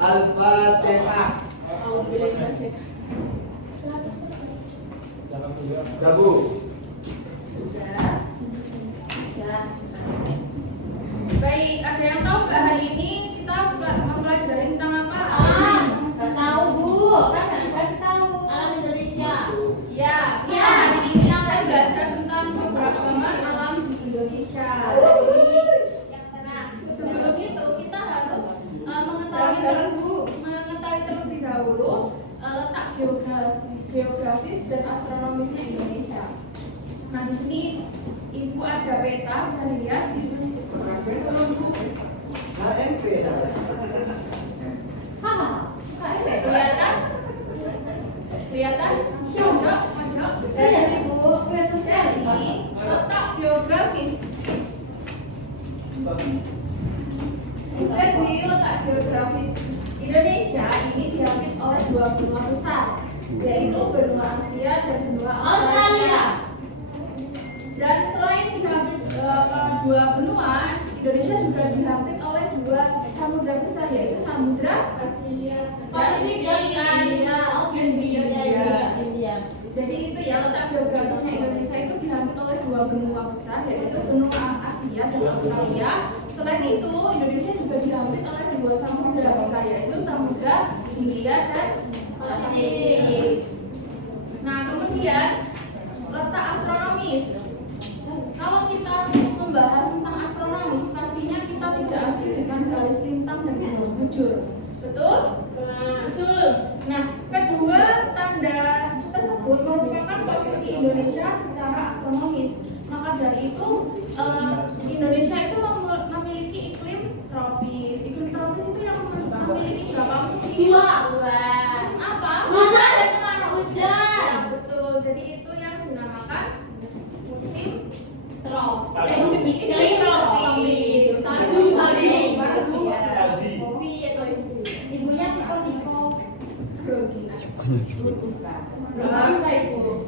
Al-Fatihah. Gabung. Baik, ada yang tahu nggak hari ini kita mempelajari tentang apa? Nggak tahu, Bu. Kan nggak dikasih tahu. Alam Indonesia. Ya, hari ini kita akan belajar tentang beberapa alam di Indonesia. Nah, sebelum itu kita harus mengetahui terlebih dahulu letak geografis dan astronomisnya Indonesia. Nah, di sini Ibu ada peta, bisa dilihat. HMP dah. Kelihatan? Kelihatan? Pojok. Jadi letak geografis. Jadi letak geografis Indonesia ini diapit oleh dua benua besar, yaitu benua Asia dan benua Australia. Dan selain diapit kedua benua, Indonesia juga diapit oleh dua samudra besar, yaitu Samudra Pasifik dan India. Jadi itu ya, letak geografisnya Indonesia itu diapit oleh dua benua besar, yaitu benua Asia dan Australia. Selain itu, Indonesia juga diapit oleh dua samudra besar, yaitu Samudra Hindia dan Pasifik. Nah, kemudian letak astronomis. Kalau kita membahas tentang astronomis, pastinya kita tidak asing dengan garis lintang dan garis bujur. Betul? Betul. Nah, kedua tanda tersebut merupakan posisi Indonesia secara astronomis. Maka dari itu, Indonesia itu memiliki iklim tropis. Iklim tropis itu yang memiliki berapa musim? Dua. Musim apa? Hujan dan kemarau. Hujan. Ya, betul. Jadi itu yang dinamakan musim Tropis. musim iklim tropis. Salju, salju. Kopi atau Ibunya tipe-tipe.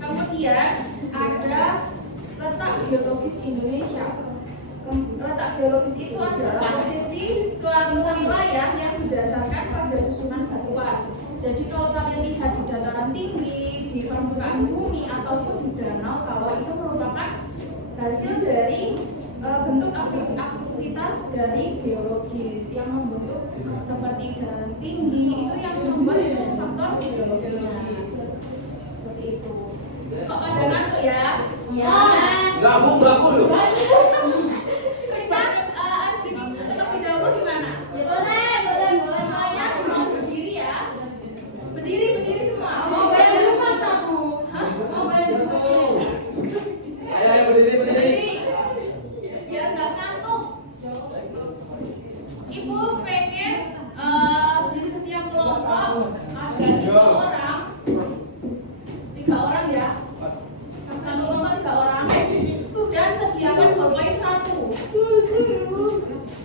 Kemudian ada letak geologis Indonesia. Letak geologis itu adalah posisi suatu wilayah yang didasarkan pada susunan batuan. Jadi kalau kalian lihat di dataran tinggi, di permukaan bumi ataupun di danau kawah, itu merupakan hasil dari bentuk aktivitas dari geologis yang membentuk seperti dataran tinggi, itu yang membuat dari faktor geologisnya. Seperti itu. Kok pada ngantuk ya? Ya. Gabung loh. Kita terlebih dahulu di mana? Ya boleh. Semuanya mau berdiri ya. Berdiri semua. Mau bayar rumah tak, Bu? Hah? Mau bayar rumah? Ayo berdiri. Biar nggak ngantuk. Ibu pengen di setiap kelompok ada 3 orang ya. Satu kelompok 3 orang. Dan sediakan pemain 1.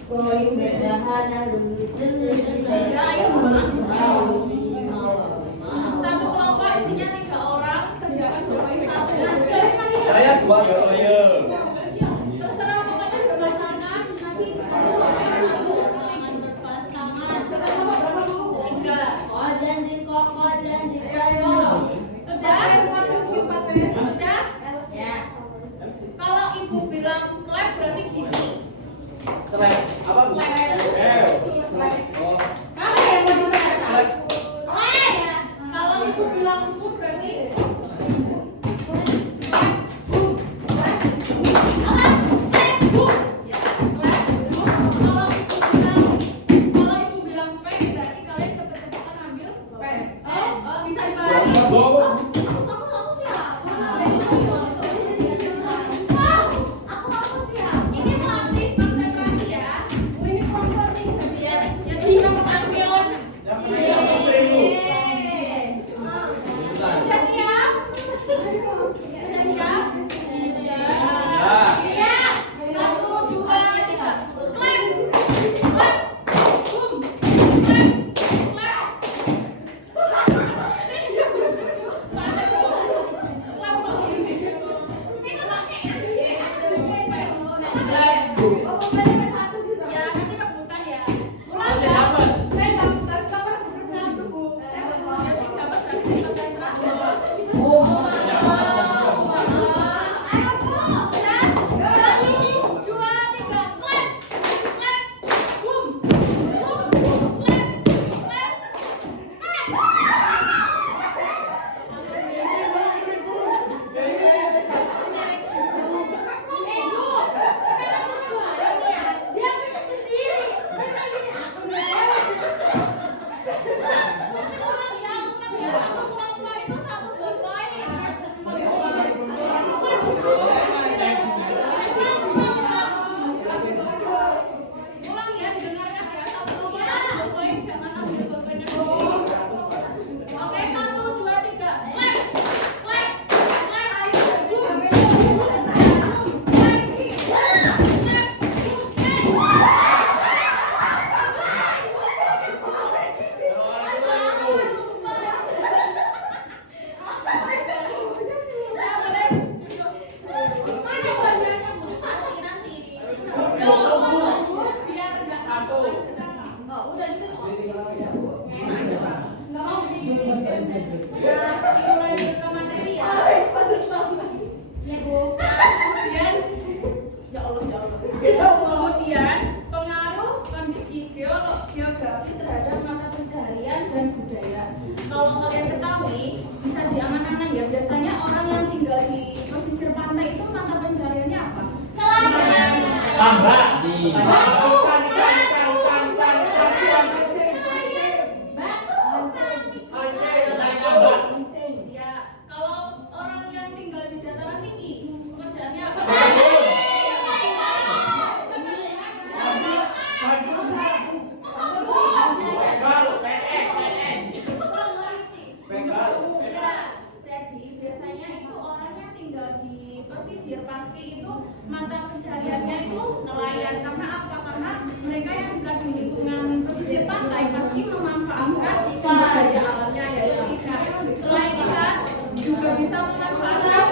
Koin bedahan Ya, ayo satu kelompok isinya 3 orang, sediakan pemain 1. Saya 2 ya. Terserah, pokoknya berpasangan. Nanti berpasangan. 3. Kok janji kok. Sudah? Sudah? Ya. Kalau ibu bilang clap berarti gini. Slide apa Bu? Kalau yang mau diserahkan. Ya. Kalau ibu bilang bu berarti ya, clap. Kalau ibu bilang P berarti kalian cepet-cepetan ambil P. Bisa dibalik. Ini melatih konsentrasi ya. Ini kelompok nih. Jadi kita pelampion. Kemudian pengaruh kondisi geografis terhadap mata pencaharian dan budaya. Kalau kalian ketahui, bisa diangan-angan ya, biasanya orang yang tinggal di pesisir pantai itu mata pencahariannya apa? Tambak. Ya, kalau orang yang tinggal di dataran tinggi, pekerjaannya apa? Ya, jadi biasanya itu orang yang tinggal di pesisir pasti itu mata pencariannya itu nelayan. Karena apa? Karena mereka yang tinggal di lingkungan pesisir pantai pasti memanfaatkan sumber daya alamnya, yaitu ikan. Selain ikan, juga bisa memanfaatkan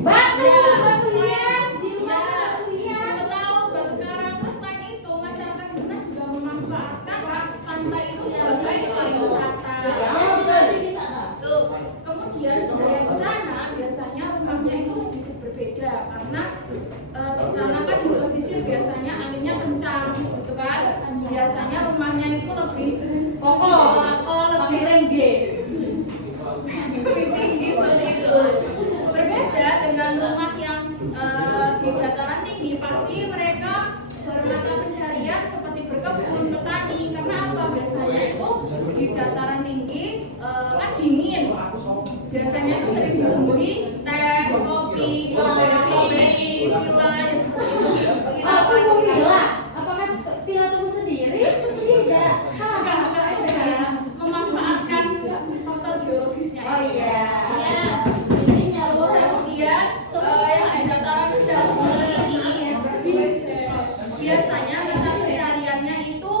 batu hias di rumah, batu karang. Terus selain itu, masyarakat di sana juga memanfaatkan pantai itu sebagai pariwisata. Tuh. Kemudian budaya di sana biasanya rumahnya itu sedikit berbeda karena di sana kan di pesisir biasanya anginnya kencang, gitu kan? Biasanya rumahnya itu lebih kokoh, lebih tinggi. Lebih tinggi seperti itu. Berbeda dengan rumah yang di dataran tinggi, pasti mereka bermata pencarian seperti berkebun, petani. Karena apa? Biasanya itu di dataran tinggi kan dingin. Biasanya itu sering ditumbuhi teh, kopi, stroberi, villa, ya seperti itu. Apakah villa tunggu sendiri? Tidak. Memanfaatkan faktor geologisnya. Oh iya. Kemudian yang di dataran rendah seperti ini, biasanya mata pencariannya itu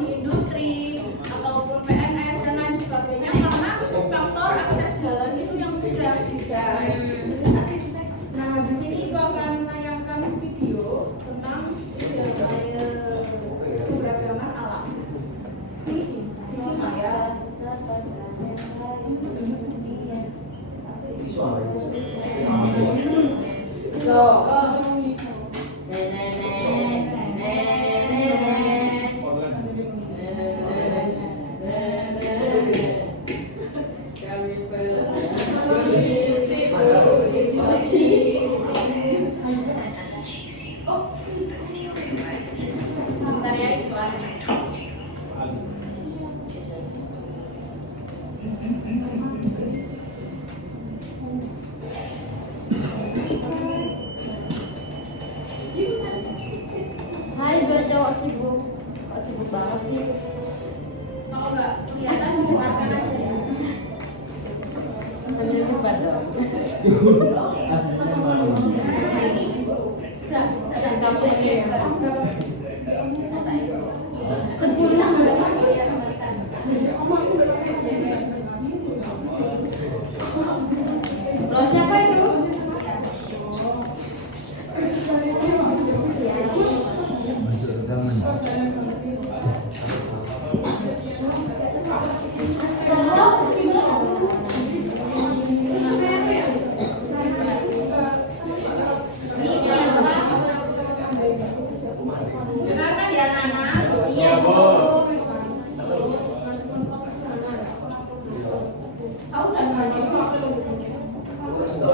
di industri ataupun PNS dan lain sebagainya, karena faktor akses jalan itu yang mudah didapat. Nah, di sini aku akan menayangkan video tentang keberagaman alam. Ini disimak ya. Bentar ya, iklan. Hai, biar cowok sibuk. Kok sibuk banget sih? Kalau nggak kelihatan bukakan aja ya. Sambil buka dong. Nah, ini sudah Kamu ini berapa? 10 Ya, kembalikan. Loh, siapa itu?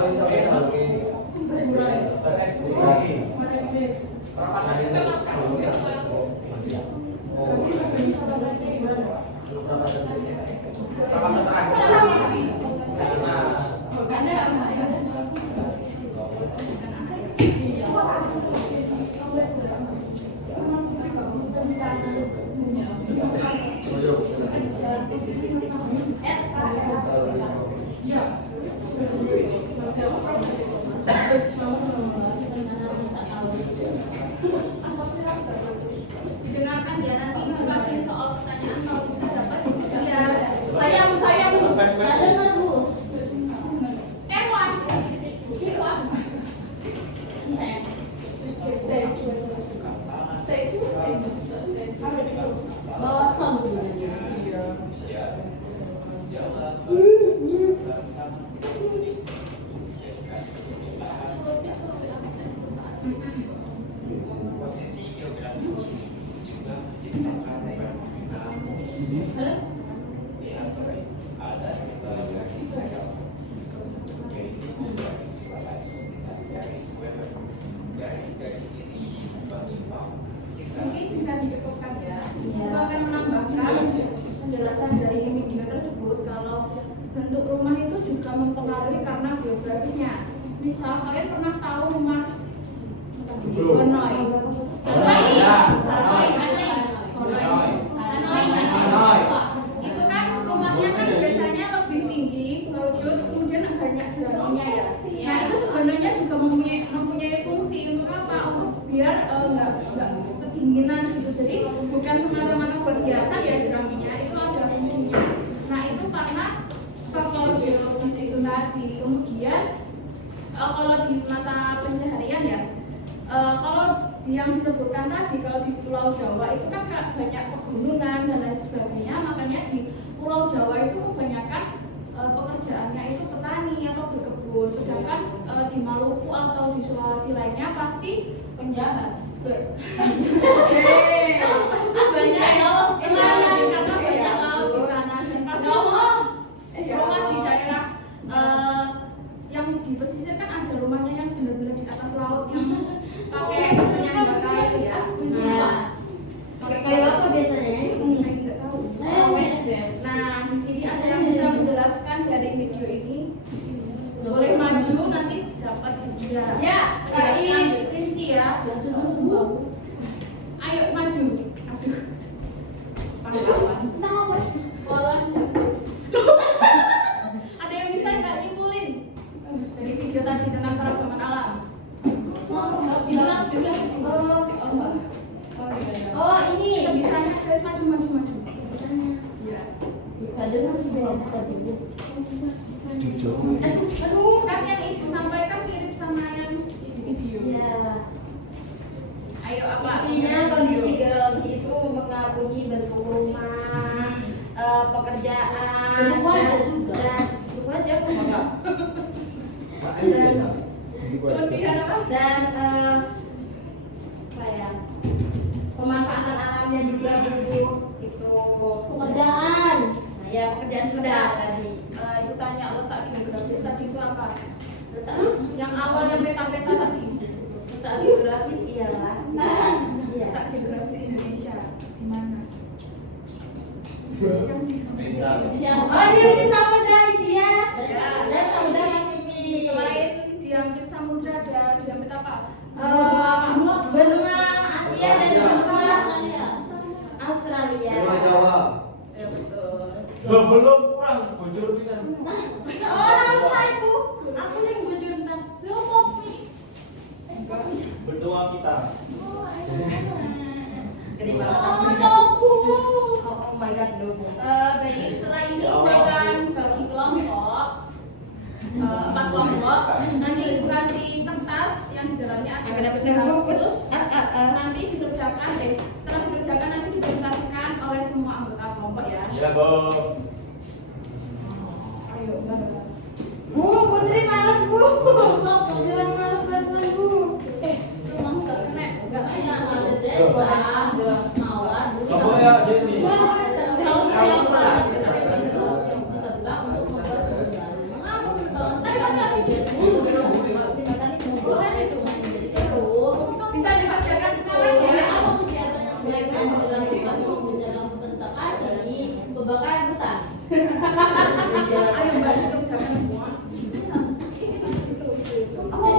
Sampai sampai lagi didengarkan ya, nanti kasih soal pertanyaan kalau bisa dapat ya. Saya Nggak dengar Bu. Bawa sound sebenarnya. Posisi geografis ini juga menciptakan fenomena di antara ada garis agama, yaitu garis batas dan garis Weber. Garis-garis ini menyimpang Mungkin bisa dicukupkan ya. Iya. Aku akan menambahkan penjelasan dari video tersebut kalau bentuk rumah itu juga mempengaruhi karena geografisnya. Misal kalian pernah tahu rumah Hanoi? Hanoi. Itu kan rumahnya kan biasanya lebih tinggi, kerucut, kemudian banyak jalannya ya. Nah itu sebenarnya juga mempunyai fungsi untuk apa? Untuk biar nggak kedinginan gitu. Jadi bukan semata-mata buat hiasan ya jeraminya, itu ada fungsinya. Nah itu karena faktor geologis itu tadi. Kemudian kalau di mata pencaharian ya, kalau yang disebutkan tadi kalau di Pulau Jawa itu kan banyak pegunungan dan lain sebagainya, makanya di Pulau Jawa itu kebanyakan pekerjaannya itu petani atau berkebun, sedangkan di Maluku atau di Sulawesi lainnya pasti Penjahat. pasti banyak nelayan karena banyak laut di sana dan pasti rumah di daerah yang di pesisir kan ada rumahnya yang benar-benar di atas laut yang pakai penyangga kayu ya. Pakai kayu apa biasanya? Saya nggak tahu. Nah, di sini ada yang bisa menjelaskan dari video ini. Boleh maju nanti dapat hadiah. Ya, jelaskan rinci ya. Ayo maju. Aduh. Pahlawan. Ada yang bisa nggak nyimpulin dari video tadi tentang keragaman alam? Oh ini. Sebisanya, guys, maju. Sebisanya. Ya. Nggak dengar sudah tadi Bu. Aduh, kan yang ibu sampaikan mirip sama yang di video. Ya. Ayo apa? Intinya kondisi geologi itu mempengaruhi bentuk rumah, pekerjaan, Bentuk wajah juga. dan bentuk wajah apa enggak? Kemudian apa? Dan apa ya? Pemanfaatan alamnya juga Bu. Itu pekerjaan. Nah, ya pekerjaan sudah tadi. Ibu tanya letak geografis tadi itu apa? Letak Yang awal yang peta-peta tadi. letak geografis ialah iya. Letak geografis Indonesia di mana? Oh dia di samudra dia. Ya, Dan samudra Pasifik. Selain diampit samudra ada diampit apa? Benua Asia dan benua Australia. Rumah Jawa. Ya betul. belum kurang bocor bisa. Orang saya Bu, aku sing bujur ntar. Lu kopi. Berdoa kita. Gede banget. Oh my god, logo. Baik, setelah ini akan bagi kelompok. 4 kelompok. Nanti ibu kasih kertas yang di dalamnya ada khusus. Nanti dikerjakan setelah dikerjakan nanti dipresentasikan oleh semua anggota kelompok ya. Iya, Bu. Ayo, Mbak. Bu, Putri malas Bu. Bilang malas banget Bu. Rumah nggak kena, nggak kayak males deh. Mawar. Kamu ya, Jenny. Mengapa Bisa dikerjakan sekarang ya. Apa kegiatannya sebaiknya dalam bukan untuk menjaga hutan tetap asli, pembakaran hutan. Ayo Mbak dikerjakan semua.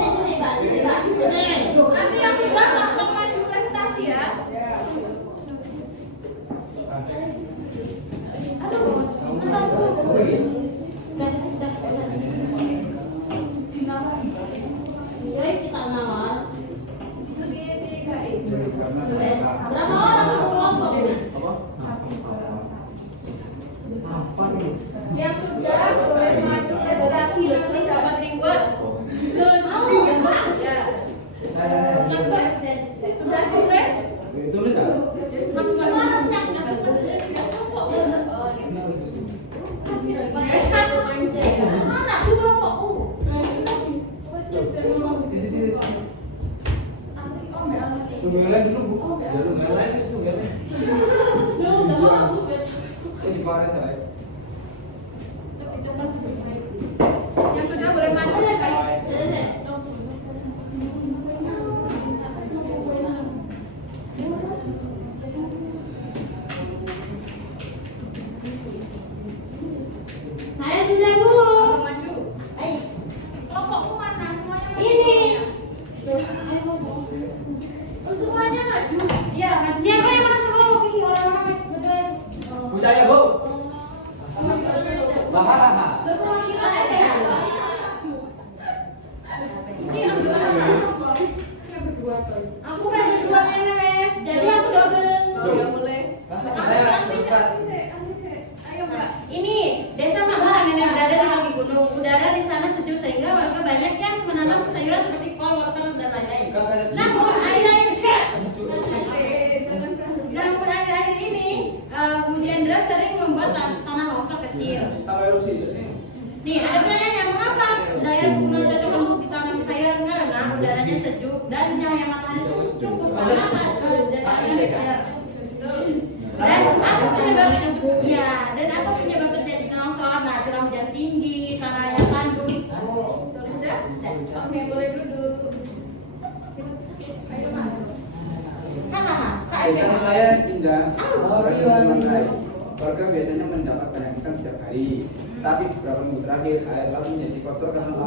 Sini Mbak, sini Mbak. Sini. Nanti yang sudah langsung maju presentasi ya. Aduh, mantapku. Yoi, kita nawar. Berapa orang satu kelompok? Yang sudah boleh maju presentasi nanti sahabat reward. Mau. Yang bagus ya. Langsung. Sudah tulis? Tulis nggak? Just maju-maju. Mana tuh kelompokku? Tunggu yang lain dulu bu. Ya tunggu yang lain sih tunggu yang lain. Di Paris saya. Yang sudah boleh maju ya Kak. Saya sudah Bu. Langsung maju. Ayo. Kelompokmu mana? Semuanya maju. Ini. Oh, semuanya maju. Iya, maju. Siapa yang masuk kelompok ini? Orang-orang yang sebenarnya. Bu saya bu. Hahaha. Ini ambil yang berdua tuh. Aku pengen berdua NMF. Jadi aku double. Oh, ya boleh. Ayo Mbak. Ini desa Mangunan yang berada di kaki gunung. Udara di sana sejuk sehingga warga banyak yang menanam sayuran seperti kol, wortel dan lain-lain. Namun akhir-akhir ini hujan deras sering membuat tanah longsor kecil. Tambah erupsi. Nih ada pertanyaannya, mengapa daerah pegunungan cocok untuk ditanam sayuran? Karena udaranya sejuk dan cahaya matahari cukup panas dan apa penyebab terjadinya longsor? Nah, curah hujan tinggi, tanah yang kandung. Sudah? Oke, boleh duduk. Ayo Mas. Hahaha. Desa nelayan indah, berlantai. Warga biasanya mendapat banyak ikan setiap hari. Tapi beberapa minggu terakhir air laut menjadi kotor karena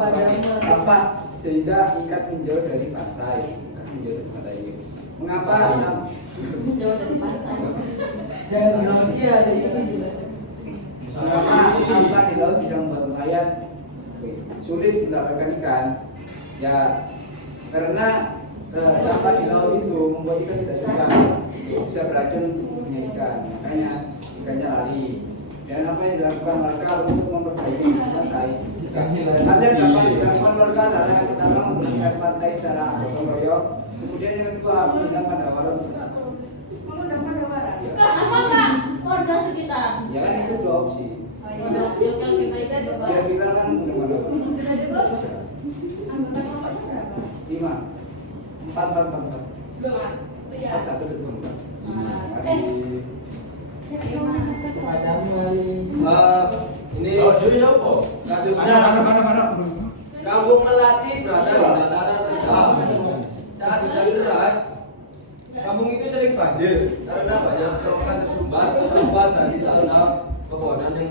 sampah sehingga ikan menjauh dari pantai. Mengapa? Jauh dari pantai. Jangan bilang dia ada ini. Mengapa sampah di laut bisa membuat nelayan sulit mendapatkan ikan? Ya, karena sampah di laut itu membuat ikan tidak suka, bisa beracun untuk tubuhnya ikan, makanya ikannya lari. Dan apa yang dilakukan warga untuk memperbaiki pantai? Ada yang dapat dilakukan warga adalah yang pertama membersihkan pantai secara gotong royong, kemudian yang kedua mengundang pandawara. Mengundang pandawara. Apakah warga sekitar? Ya kan itu dua opsi. Oke, baik juga. Biar kita kan mengundang pandawara. Sudah cukup? Anggota kelompoknya berapa? 5, 4. Iya. 1 itu. Terima kasih. Ini Oh, jadi apa? kasusnya Kampung Melati berada di dataran rendah. Saat hujan deras, kampung itu sering banjir karena banyak selokan tersumbat sampah dari tanah pepohonan yang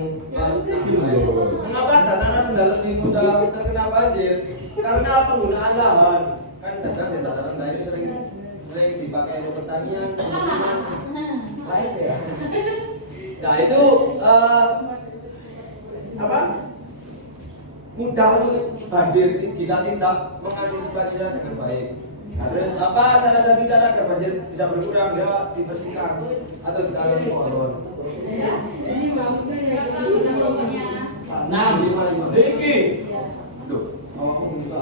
mengapa dataran rendah lebih mudah terkena banjir? Karena penggunaan lahan. Kan dasarnya dataran rendah ini sering dipakai untuk pertanian, pemukiman. Baik ya. Nah itu apa? Mudah untuk banjir jika tidak mengantisipasinya dengan baik. Nah, terus apa salah satu cara agar banjir bisa berkurang? Ya dibersihkan atau ditanam pohon. Ini mau kelompoknya. 5. Iki. Aduh, mau buka.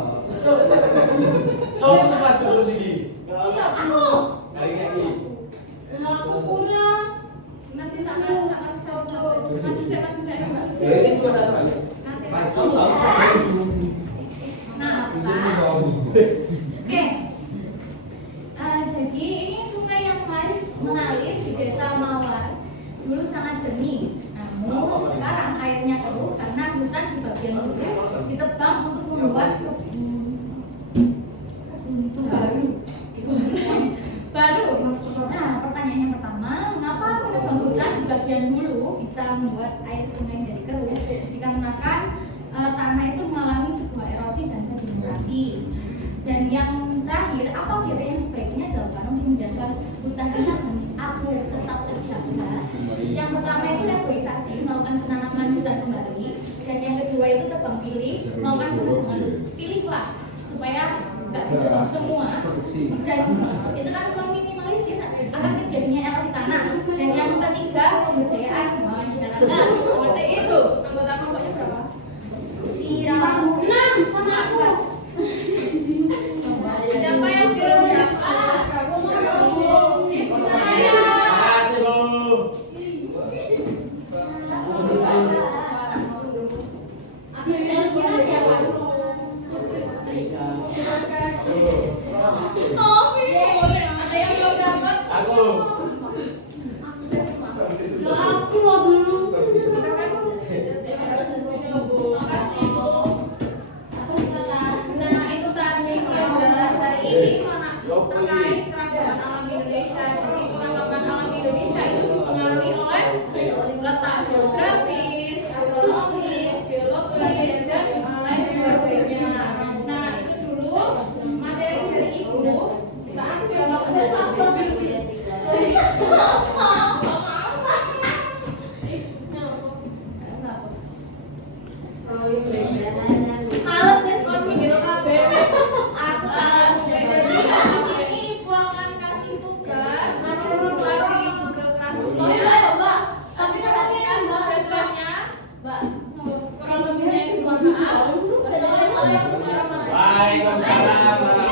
Sopo sepas terus iki? Iya, aku. Kali ini. Aku kurang. Nanti tangan maju saya Mbak. Ya ini semua sama. Nanti Nah, oke. Jadi ini sungai yang mengalir di desa Mawas dulu sangat jernih. Namun sekarang airnya keruh karena hutan di bagian hulu baru. Nah, pertanyaan yang pertama, mengapa penebang hutan di bagian hulu bisa membuat air sungai menjadi keruh? Dikarenakan tanah itu mengalami sebuah erosi dan sedimentasi. Dan yang terakhir, apa kira yang sebaiknya dilakukan untuk menjaga hutan ini agar tetap terjaga? Yang pertama itu reboisasi, melakukan penanaman hutan kembali. Dan yang kedua itu tebang pilih, melakukan penebangan pilihlah supaya nggak ditebang semua. Dan itu kan meminimalisir akan terjadinya erosi tanah. Dan yang ketiga pemberdayaan masyarakat. Seperti itu. Anggota kelompoknya berapa? Siramu 6 sama aku. Siapa yang belum dapat? Ibu saya. Makasih, Bu. Oh, Ada yang belum dapat? Aku. Aku mau dulu. Nah, itu tadi pelajaran hari ini terkait keragaman alam Indonesia. Jadi keragaman alam Indonesia itu dipengaruhi oleh letak geografis, geologis, biologis, dan lain sebagainya. Nah, itu dulu materi dari ibu. Saat Halo, sis, kon minggir kabeh wis. Aku tak jadi di sini ibu akan kasih tugas nanti dibuka di Google Classroom. Oh iya ya, Mbak. Tapi kan tadi ya, Mbak, Deadline-nya Mbak. kurang lebihnya mohon maaf. Saya dengar ada yang suara Mbak. Waalaikumsalam.